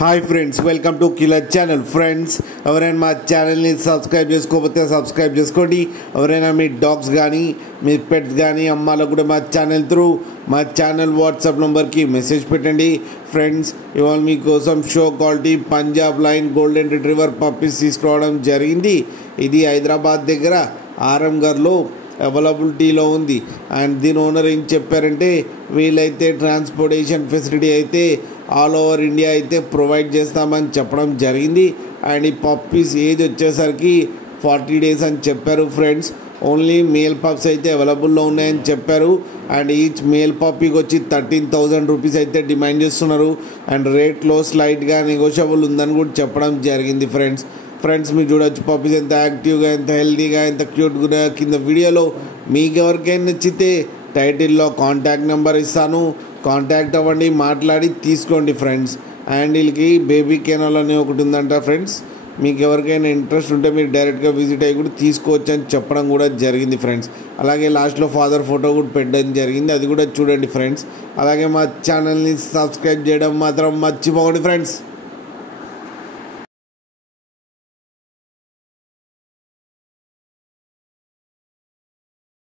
Hi friends, welcome to killer channel. Friends, ఎవరైనా మా ఛానల్ని సబ్స్క్రైబ్ చేసుకోకపోతే సబ్స్క్రైబ్ చేసుకోండి. ఎవరైనా మీ డాగ్స్ కానీ మీ పెట్స్ కానీ అమ్మాలకు కూడా మా ఛానల్ వాట్సాప్ నెంబర్కి మెసేజ్ పెట్టండి. ఫ్రెండ్స్, ఇవాళ మీకోసం show quality Punjab line golden retriever puppies తీసుకురావడం జరిగింది. ఇది హైదరాబాద్ దగ్గర ఆరంగర్లో అవైలబిలిటీలో ఉంది. అండ్ దీని ఓనర్ ఏం చెప్పారంటే, వీళ్ళైతే ట్రాన్స్పోర్టేషన్ ఫెసిలిటీ అయితే ఆల్ ఓవర్ ఇండియా అయితే ప్రొవైడ్ చేస్తామని చెప్పడం జరిగింది. అండ్ ఈ పప్పీస్ ఏజ్ వచ్చేసరికి 40 days అని చెప్పారు. ఫ్రెండ్స్, ఓన్లీ మేల్ పప్స్ అయితే అవైలబుల్లో ఉన్నాయని చెప్పారు. అండ్ ఈచ్ మేల్ పప్పీకి వచ్చి 13,000 రూపీస్ అయితే డిమాండ్ చేస్తున్నారు. అండ్ రేట్లో స్లైట్గా నెగోషియబుల్ ఉందని కూడా చెప్పడం జరిగింది. ఫ్రెండ్స్ మీరు చూడొచ్చు పప్పీస్ ఎంత యాక్టివ్గా, ఎంత హెల్తీగా, ఎంత క్యూట్గా. కింద వీడియోలో మీకు ఎవరికైనా నచ్చితే టైటిల్లో కాంటాక్ట్ నెంబర్ ఇస్తాను, కాంటాక్ట్ అవ్వండి, మాట్లాడి తీసుకోండి. ఫ్రెండ్స్, అండ్ వీళ్ళకి బేబీ కెనాల్ అనే ఒకటి ఉందంట. ఫ్రెండ్స్, మీకు ఎవరికైనా ఇంట్రెస్ట్ ఉంటే మీరు డైరెక్ట్గా విజిట్ అయ్యి కూడా తీసుకోవచ్చు అని చెప్పడం కూడా జరిగింది. ఫ్రెండ్స్, అలాగే లాస్ట్లో ఫాదర్ ఫోటో కూడా పెట్టడం జరిగింది, అది కూడా చూడండి. ఫ్రెండ్స్, అలాగే మా ఛానల్ని సబ్స్క్రైబ్ చేయడం మాత్రం మర్చిపోకండి. ఫ్రెండ్స్.